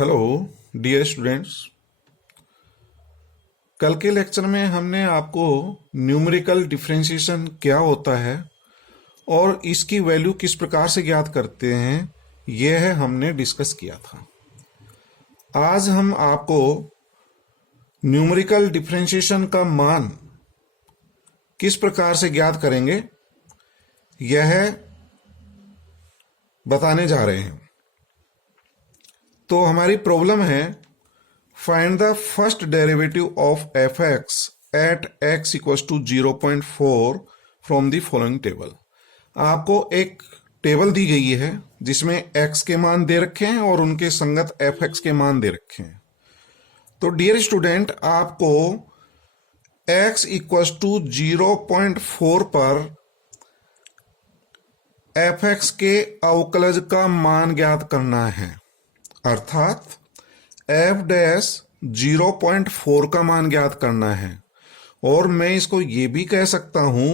Hello dear students. कल के lecture में हमने आपको न्यूमेरिकल डिफरेंशिएशन क्या होता है और इसकी वैल्यू किस प्रकार से ज्ञात करते हैं यह हमने डिस्कस किया था। आज हम आपको न्यूमेरिकल डिफरेंशिएशन का मान किस प्रकार से ज्ञात करेंगे यह बताने जा रहे हैं। तो हमारी प्रॉब्लम है find the first derivative of f x at x equals to 0.4 from the following table. आपको एक टेबल दी गई है जिसमें एक्स के मान दे रखे हैं और उनके संगत एफ एक्स के मान दे रखे हैं। तो डियर स्टूडेंट, आपको एक्स इक्वल्स टू 0.4 पर एफ एक्स के अवकलज का मान ज्ञात करना है, अर्थात एफ डैश 0.4 का मान ज्ञात करना है। और मैं इसको ये भी कह सकता हूं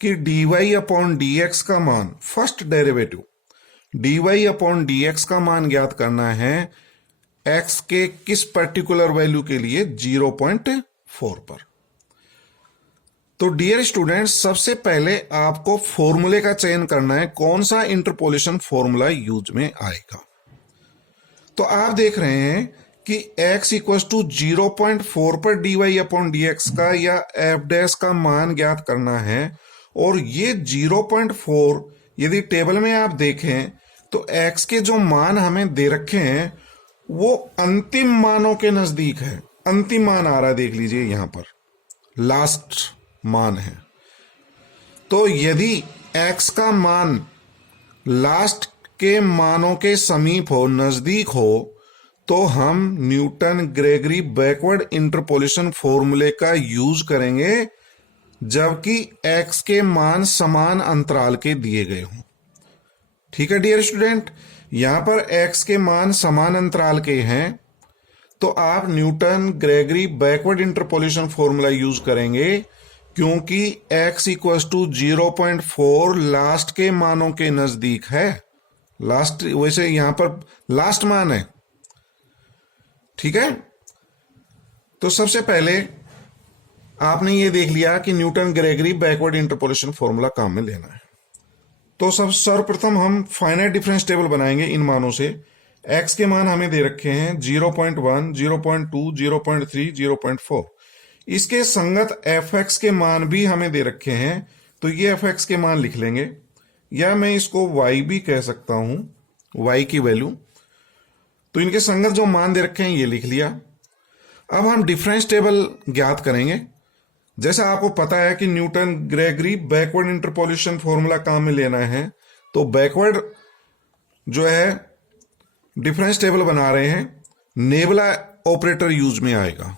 कि dy अपॉन dx का मान, first derivative dy upon dx का मान ज्ञात करना है x के किस पर्टिकुलर वैल्यू के लिए, 0.4 पर। तो डियर स्टूडेंट, सबसे पहले आपको फॉर्मूले का चयन करना है, कौन सा इंटरपोलेशन फॉर्मूला यूज में आएगा। तो आप देख रहे हैं कि x इक्वल्स टू 0.4 पर dy अपॉन dx का या f डैश का मान ज्ञात करना है। और ये 0.4 यदि टेबल में आप देखें तो x के जो मान हमें दे रखे हैं वो अंतिम मानों के नजदीक है। अंतिम मान आ रहा है, देख लीजिए यहां पर लास्ट मान है। तो यदि x का मान लास्ट के मानों के समीप हो, नजदीक हो, तो हम न्यूटन ग्रेगरी बैकवर्ड इंटरपोलेशन फॉर्मूले का यूज करेंगे जबकि x के मान समान अंतराल के दिए गए हों। ठीक है डियर स्टूडेंट, यहां पर x के मान समान अंतराल के हैं तो आप Newton Gregory backward interpolation formula use करेंगे, क्योंकि x इक्वल्स टू 0.4 लास्ट के मानों के नजदीक है। लास्ट, वैसे यहां पर लास्ट मान है। ठीक है, तो सबसे पहले आपने ये देख लिया कि Newton Gregory backward interpolation formula काम में लेना है। तो सर्वप्रथम हम फाइनाइट डिफरेंस टेबल बनाएंगे इन मानों से। x के मान हमें दे रखे हैं 0.1, 0.2, 0.3, 0.4। इसके संगत fx के मान भी हमें दे रखे हैं, तो ये fx के मान लिख लेंगे, या मैं इसको y भी कह सकता हूं, y की वैल्यू। तो इनके संगत जो मान दे रखे हैं ये लिख लिया। अब हम डिफरेंस टेबल ज्ञात करेंगे। जैसा आपको पता है कि Newton Gregory backward interpolation formula काम में लेना है, तो बैकवर्ड जो है डिफरेंस टेबल बना रहे हैं, नेबला ऑपरेटर यूज में आएगा।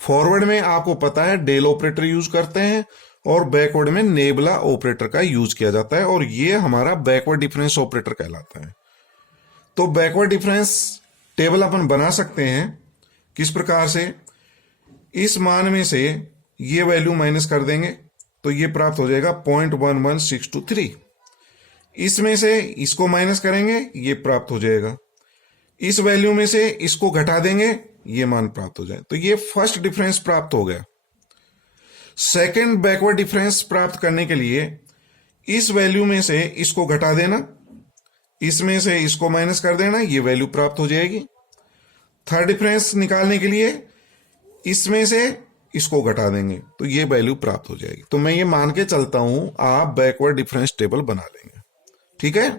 फॉरवर्ड में आपको पता है डेल ऑपरेटर यूज करते हैं और बैकवर्ड में नेबला ऑपरेटर का यूज किया जाता है, और ये हमारा बैकवर्ड डिफरेंस ऑपरेटर कहलाता है। तो बैकवर्ड डिफरेंस टेबल अपन बना सकते हैं किस प्रकार से, इस मान में से ये वैल्यू माइनस कर देंगे तो ये प्राप्त हो जाएगा 0.11623। इसमें से इसको माइनस करेंगे, ये प्राप्त हो जाएगा। इस वैल्यू में से इसको घटा देंगे, ये मान प्राप्त हो जाए। तो ये फर्स्ट डिफरेंस प्राप्त हो गया। सेकंड बैकवर्ड डिफरेंस प्राप्त करने के लिए इस वैल्यू में से इसको घटा देना, इसमें से इसको माइनस कर देना, ये वैल्यू प्राप्त हो जाएगी। थर्ड डिफरेंस निकालने के लिए इसमें से इसको घटा देंगे तो ये वैल्यू प्राप्त हो जाएगी। तो मैं ये मान के चलता हूं आप बैकवर्ड डिफरेंस टेबल बना लेंगे। ठीक है,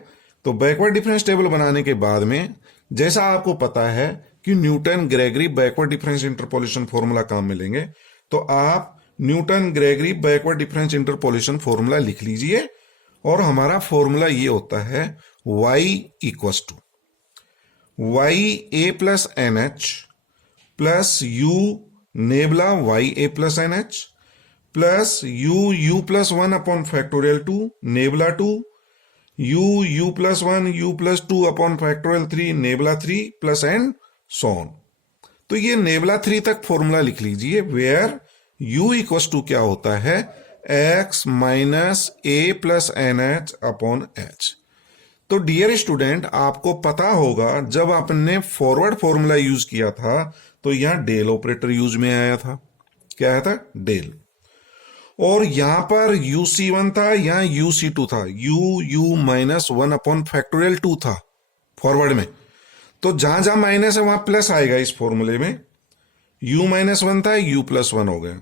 तो बैकवर्ड डिफरेंस टेबल बनाने के बाद में जैसा आपको पता है कि Newton Gregory backward difference interpolation formula काम में लेंगे, तो आप Newton Gregory backward difference interpolation formula लिख लीजिए। और हमारा फॉर्मूला ये होता है y equals to y a plus n h plus u nabla y a plus n h plus u plus 1 upon factorial 2 nabla 2 u plus 1 u plus 2 upon factorial 3 nabla 3 plus and so on. तो ये nebula 3 तक formula लिख लीजिए, where u equals to क्या होता है x minus a plus n h upon h. तो dear student, आपको पता होगा जब आपने फॉरवर्ड फॉर्मूला यूज किया था तो यहां डेल ऑपरेटर यूज में आया था। क्या आया था? डेल। और यहां पर UC1 था, यहां UC2 था, u माइनस 1 अपॉन फैक्टोरियल 2 था फॉरवर्ड में। तो जहां जहां माइनस है वहां प्लस आएगा। इस फॉर्मूले में u माइनस 1 था, u प्लस 1 हो गया।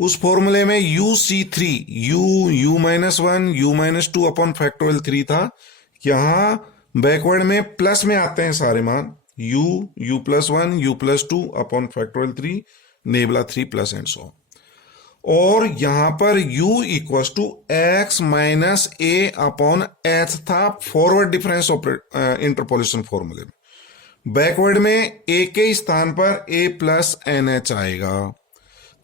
उस फॉर्मूले में UC3 u minus 1 u minus 2 upon factorial 3 था। यहां बैकवर्ड में प्लस में आते हैं सारे मान, u plus 1 u plus 2 upon factorial 3 nabla 3 plus and so. और यहां पर u equal to x minus a upon h था फॉरवर्ड डिफरेंस इंटरपोलेशन फॉर्मूले में। बैकवर्ड में a के स्थान पर a प्लस एन एच आएगा।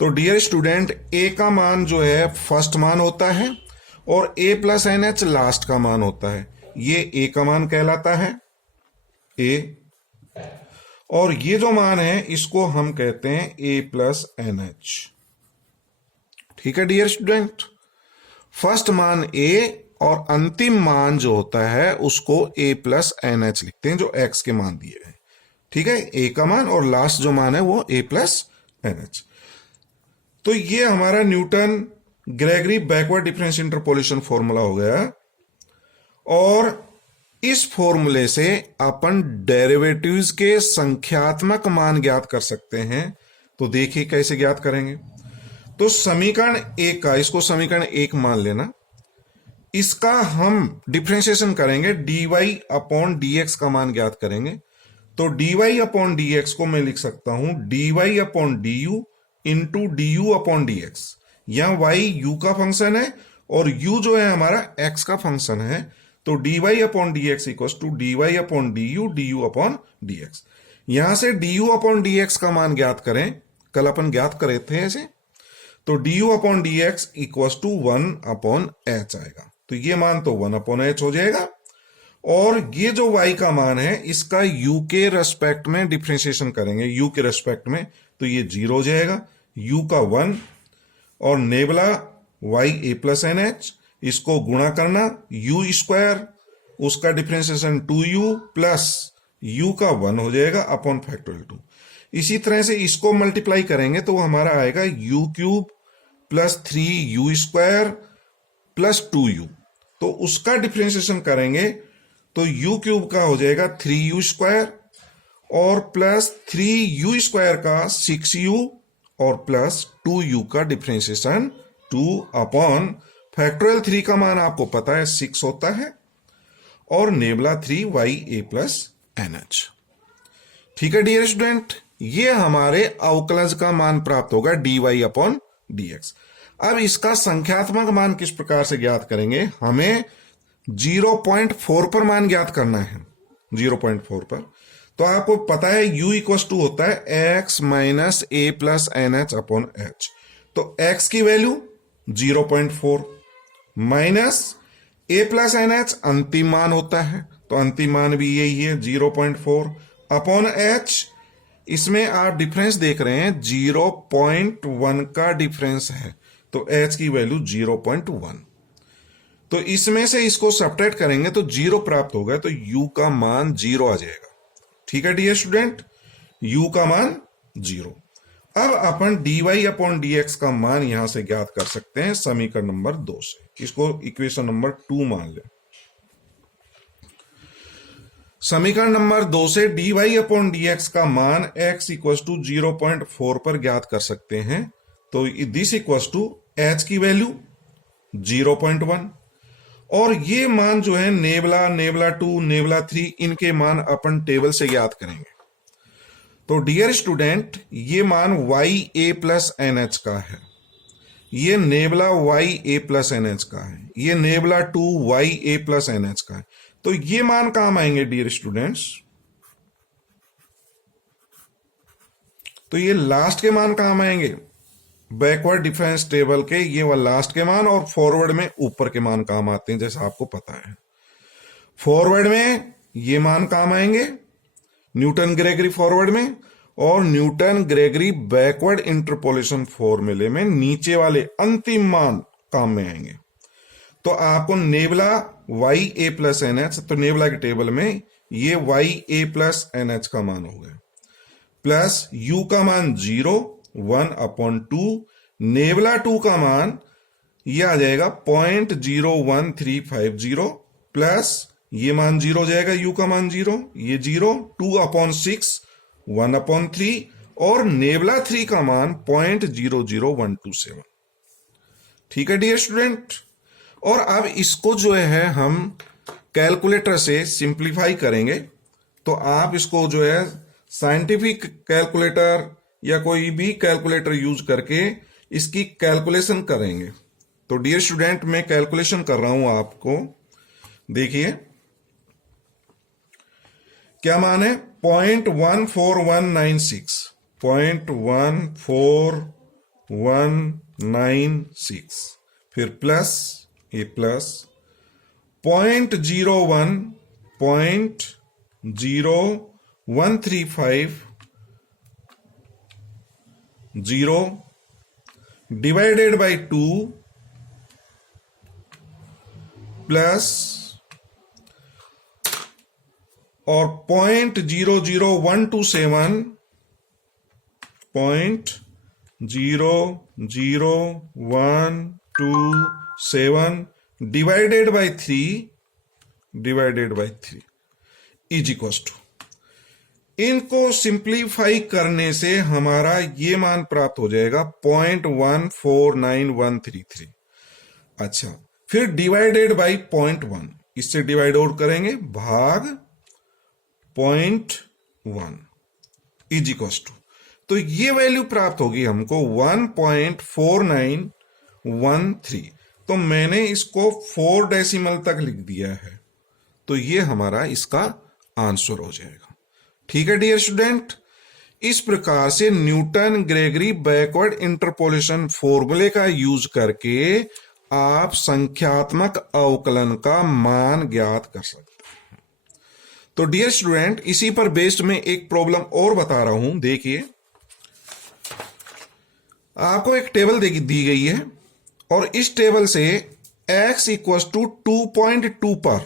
तो डियर स्टूडेंट, a का मान जो है फर्स्ट मान होता है और a plus n h last का मान होता है। ये a का मान कहलाता है a, और ये जो मान है इसको हम कहते हैं a प्लस एन एच। ठीक है डियर स्टूडेंट, फर्स्ट मान a और अंतिम मान जो होता है उसको a प्लस एन एच लिखते हैं, जो x के मान दिए हैं। ठीक है, a का मान और लास्ट जो मान है वो a प्लस एन एच। तो ये हमारा Newton Gregory backward difference interpolation formula हो गया। और इस फॉर्मूले से अपन डेरिवेटिव्स के संख्यात्मक मान ज्ञात कर सकते हैं। तो देखिए कैसे ज्ञात करेंगे। तो समीकरण 1 का, इसको समीकरण 1 मान लेना, इसका हम डिफरेंशिएशन करेंगे, dy अपॉन dx का मान ज्ञात करेंगे। तो dy अपॉन dx को मैं लिख सकता हूं dy upon du into du upon dx। यहां y u का फंक्शन है और u जो है हमारा x का फंक्शन है। तो dy upon dx equal to dy upon du upon dx। यहां से du अपॉन dx का मान ज्ञात करें, कल अपन ज्ञात करे थे ऐसे। तो du upon dx equal to 1 upon h आएगा। तो ये मान तो 1 अपॉन h हो जाएगा। और ये जो y का मान है इसका u के रेस्पेक्ट में डिफरेंशिएशन करेंगे, u के रेस्पेक्ट में, तो ये 0 हो जाएगा, u का 1 और nabla y a plus n h, इसको गुणा करना u स्क्वायर, उसका डिफरेंशिएशन 2u प्लस u का 1 हो जाएगा अपॉन फैक्टोरियल 2। इसी तरह से इसको मल्टीप्लाई करेंगे तो हमारा आएगा u cube plus 3u square plus 2u। तो उसका डिफरेंशिएशन करेंगे तो u क्यूब का हो जाएगा 3u स्क्वायर और प्लस 3u स्क्वायर का 6u और प्लस 2u का डिफरेंशिएशन 2 अपॉन फैक्टोरियल 3 का मान आपको पता है 6 होता है और nabla 3y a plus n h. ठीक है डियर स्टूडेंट, ये हमारे अवकलज का मान प्राप्त होगा dy अपॉन dx। अब इसका संख्यात्मक मान किस प्रकार से ज्ञात करेंगे, हमें 0.4 पर मान ज्ञात करना है। 0.4 पर तो आपको पता है u इक्वल टू होता है x minus a plus n h upon h. तो x की वैल्यू 0.4 minus a plus n h अंतिम मान होता है, तो अंतिम मान भी यही है 0.4 अपॉन h। इसमें आप डिफरेंस देख रहे हैं 0.1 का डिफरेंस है, तो h की वैल्यू 0.1। तो इसमें से इसको सब्ट्रैक्ट करेंगे तो 0 प्राप्त होगा, तो u का मान 0 आ जाएगा। ठीक है डियर स्टूडेंट, u का मान 0। अब अपन dy अपॉन dx का मान यहां से ज्ञात कर सकते हैं समीकरण नंबर 2 से। इसको इक्वेशन नंबर 2 मान ले। समीकरण नंबर 2 से dy अपॉन dx का मान x इक्वल टू 0.4 पर ज्ञात कर सकते हैं। तो दिस इक्वल टू h की वैल्यू 0.1 और ये मान जो है नेबला 2 नेबला 3 इनके मान अपन टेबल से ज्ञात करेंगे। तो डियर स्टूडेंट, ये मान y a plus n h का है, ये nabla y a plus n h का है, ये nabla 2 y a plus n h का है। तो ये मान काम आएंगे डियर स्टूडेंट्स, तो ये लास्ट के मान काम आएंगे बैकवर्ड डिफरेंस टेबल के, ये वाला लास्ट के मान, और फॉरवर्ड में ऊपर के मान काम आते हैं जैसा आपको पता है। फॉरवर्ड में ये मान काम आएंगे न्यूटन ग्रेगरी फॉरवर्ड में, और न्यूटन ग्रेगरी बैकवर्ड इंटरपोलेशन फॉर्मूले में नीचे वाले अंतिम मान काम में आएंगे। तो आपको nebula Y a plus n H, तो नेबुला के टेबल में ये Y a plus n h का मान हो गया, प्लस यू का मान 0, 1/2, नेबुला 2 का मान ये आ जाएगा 0.01350, प्लस ये मान 0 हो जाएगा, यू का मान 0, ये 0, 2/6, 1/3, और नेबुला 3 का मान 0.00127। ठीक है डियर स्टूडेंट। और अब इसको जो है हम कैलकुलेटर से सिंप्लीफाई करेंगे, तो आप इसको जो है साइंटिफिक कैलकुलेटर या कोई भी कैलकुलेटर यूज करके इसकी कैलकुलेशन करेंगे। तो डियर स्टूडेंट मैं कैलकुलेशन कर रहा हूं आपको, देखिए क्या मान है, 0.14196, 0.14196, फिर प्लस ये प्लस 0.0135 डिवाइडेड बाई 2 प्लस और 0.00127 divided by 3 is equal to, इनको सिंप्लीफाई करने से हमारा ये मान प्राप्त हो जाएगा 0.149133। अच्छा, फिर डिवाइडेड बाई 0.1, इससे डिवाइड आउट करेंगे, भाग 0.1 इज इक्वल टू, तो ये वैल्यू प्राप्त होगी हमको 1.4913। तो मैंने इसको 4 डेसिमल तक लिख दिया है, तो ये हमारा इसका आंसर हो जाएगा। ठीक है डियर स्टूडेंट, इस प्रकार से न्यूटन ग्रेगरी बैकवर्ड इंटरपोलेशन फॉर्मूले का यूज करके आप संख्यात्मक अवकलन का मान ज्ञात कर सकते हैं। तो डियर स्टूडेंट, इसी पर बेस्ड में एक प्रॉब्लम और बता रहा हूं। देखिए, आपको एक टेबल दी गई है और इस टेबल से x इक्वल टू 2.2 पर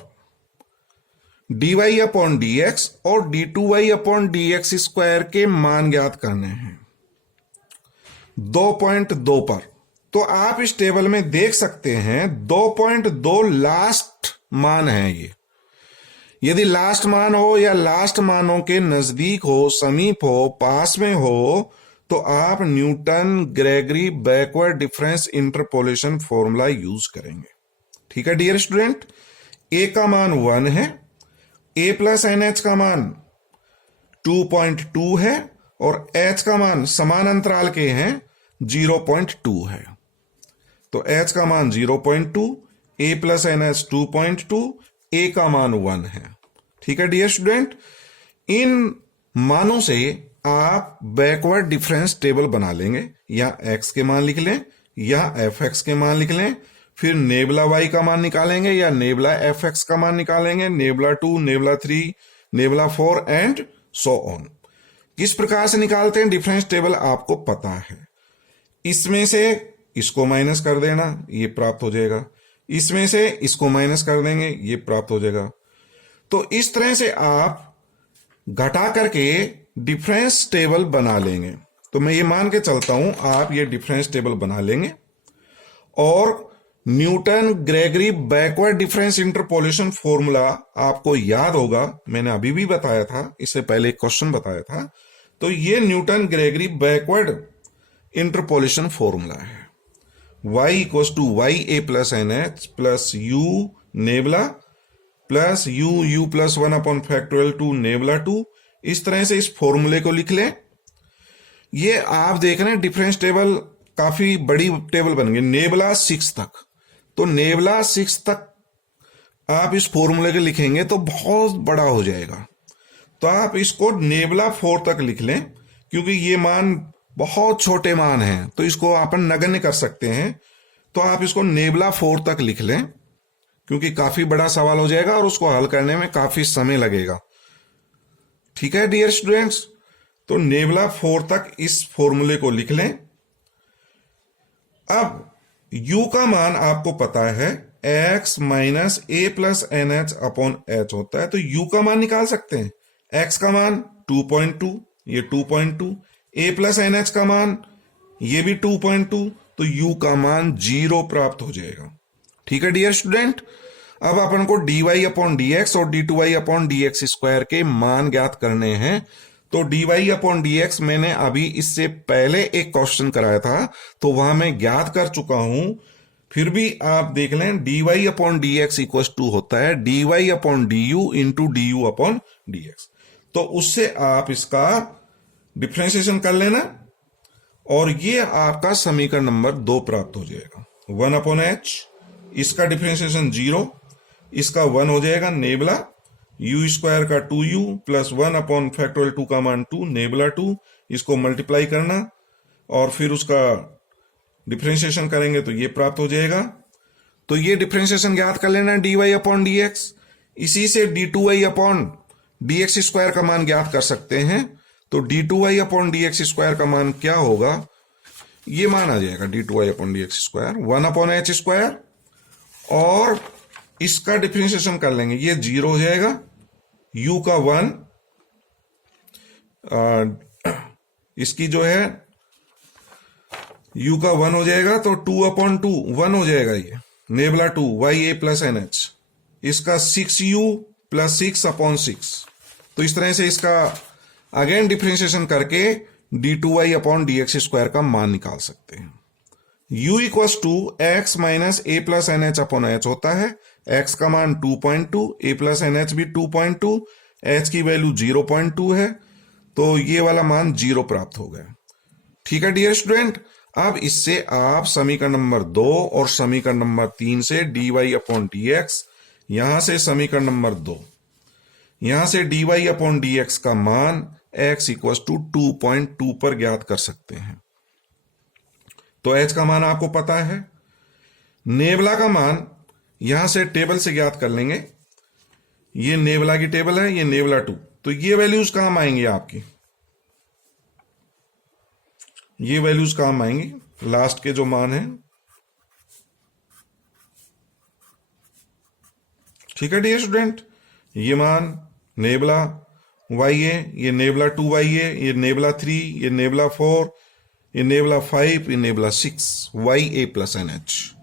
dy अपॉन dx और d2y अपॉन dx स्क्वायर के मान ज्ञात करने हैं 2.2 पर। तो आप इस टेबल में देख सकते हैं 2.2 लास्ट मान है। ये यदि लास्ट मान हो या लास्ट मानों के नजदीक हो, समीप हो, पास में हो, तो आप Newton Gregory backward difference interpolation formula use करेंगे। ठीक है डियर स्टूडेंट, a का मान 1 है, a प्लस एन एच का मान 2.2 है और h का मान समान अंतराल के हैं 0.2 है। तो h का मान 0.2, a plus n h 2.2, a का मान 1 है। ठीक है डियर स्टूडेंट, इन मानों से आप बैकवर्ड डिफरेंस टेबल बना लेंगे, या x के मान लिख लें या fx के मान लिख लें, फिर नेबुला y का मान निकालेंगे या नेबुला fx का मान निकालेंगे, nebula 2, nebula 3, nebula 4 and so on. किस प्रकार से निकालते हैं डिफरेंस टेबल आपको पता है। इसमें से इसको माइनस कर देना, ये प्राप्त हो जाएगा, इसमें से इसको माइनस कर देंगे, ये प्राप्त हो जाएगा। तो इस तरह से आप घटा करके डिफरेंस टेबल बना लेंगे। तो मैं ये मान के चलता हूं आप ये डिफरेंस टेबल बना लेंगे और Newton Gregory backward difference interpolation formula आपको याद होगा, मैंने अभी भी बताया था, इससे पहले एक क्वेश्चन बताया था। तो ये Newton Gregory backward interpolation formula है, y इक्वल टू y a plus n h plus u nabla plus u plus 1/factorial 2 nabla 2। इस तरह से इस फॉर्मूले को लिख लें। ये आप देख रहे हैं डिफरेंस टेबल काफी बड़ी टेबल बन गई, नेबुला 6 तक। तो नेबुला 6 तक आप इस फॉर्मूले के लिखेंगे तो बहुत बड़ा हो जाएगा। तो आप इसको नेबुला 4 तक लिख लें, क्योंकि ये मान बहुत छोटे मान हैं, तो इसको अपन नगण्य कर सकते हैं। तो आप इसको नेबुला 4 तक लिख लें, क्योंकि काफी बड़ा सवाल हो जाएगा और उसको हल करने में काफी समय लगेगा। ठीक है डियर स्टूडेंट्स, तो नेबुला 4 तक इस फॉर्मूले को लिख लें। अब u का मान आपको पता है x minus a plus n h upon h होता है, तो यू का मान निकाल सकते हैं। एक्स का मान 2.2, ये 2.2, ए प्लस एन एच का मान ये भी 2.2, तो यू का मान 0 प्राप्त हो जाएगा। ठीक है डियर स्टूडेंट, अब अपन को dy अपॉन डी एक्स और d2y upon d x square के मान ज्ञात करने हैं। तो dy अपॉन डी एक्स मैंने अभी इससे पहले एक क्वेश्चन कराया था, तो वहां मैं ज्ञात कर चुका हूं, फिर भी आप देख लें। dy upon d x equal to होता है dy upon d u into d u upon d x. तो उससे आप इसका डिफ्रेंशिएशन कर लेना और ये आपका समीकरण नंबर 2 प्राप्त हो जाएगा। 1 अपॉन एच, इसका डिफ्रेंशिएशन 0, इसका 1 हो जाएगा नेबला यू स्क्वायर का 2u प्लस 1 अपॉन फैक्टोरियल 2 का मान 2 नेबला 2, इसको मल्टीप्लाई करना और फिर उसका डिफ्रेंशिएशन करेंगे तो ये प्राप्त हो जाएगा। तो ये डिफ्रेंशिएशन ज्ञात कर लेना dy अपॉन डी एक्स। इसी से d2y upon d x square का मान ज्ञात कर सकते हैं। तो d2y upon d x square का मान क्या होगा, ये मान आ जाएगा d2y upon d x square 1 upon H square, और इसका डिफ्रेंशिएशन कर लेंगे, ये 0 हो जाएगा, u का 1, इसकी जो है u का 1 हो जाएगा, तो 2 अपॉन 2 1 हो जाएगा, ये nabla 2 y a plus n h, इसका 6u प्लस 6 अपॉन 6। तो इस तरह से इसका अगेन डिफ्रेंशिएशन करके d2y upon d x square का मान निकाल सकते हैं। u equals to x minus a plus n h upon h होता है। x का मान 2.2, ए प्लस एन एच भी 2.2, h की वैल्यू 0.2 है, तो ये वाला मान 0 प्राप्त हो गया। ठीक है डियर स्टूडेंट, अब इससे आप समीकरण नंबर 2 और समीकरण नंबर 3 से dy अपॉन डी एक्स, यहां से समीकरण नंबर 2, यहां से dy अपॉन डी एक्स का मान x इक्वल टू 2.2 पर ज्ञात कर सकते हैं। तो h का मान आपको पता है, नेबला का मान यहां से टेबल से ज्ञात कर लेंगे। ये नेबला की टेबल है, ये नेबला 2, तो ये वैल्यूज कहां आएंगी आपकी, ये वैल्यूज कहां आएंगी, लास्ट के जो मान है। ठीक है डियर स्टूडेंट, ये मान नेबला YA, ये नेबला 2YA, ये नेबला 3, ये नेबला 4, ये नेबला 5, ये नेबला 6, YA प्लस NH।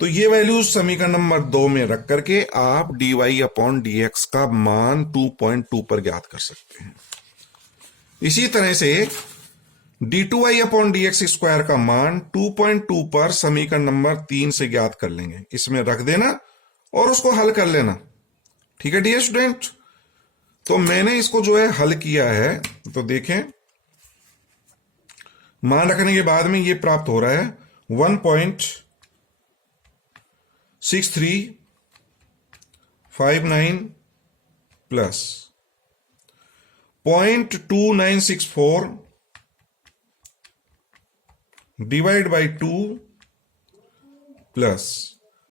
तो ये वैल्यूज समीकरण नंबर 2 में रख करके आप dy अपॉन dx का मान 2.2 पर ज्ञात कर सकते हैं। इसी तरह से d2y अपॉन dx स्क्वायर का मान 2.2 पर समीकरण नंबर 3 से ज्ञात कर लेंगे। इसमें रख देना और उसको हल कर लेना। ठीक है डियर स्टूडेंट, तो मैंने इसको जो है हल किया है, तो देखें मान रखने के बाद में ये प्राप्त हो रहा है 1.6359 प्लस 0.2964 डिवाइड बाई 2 प्लस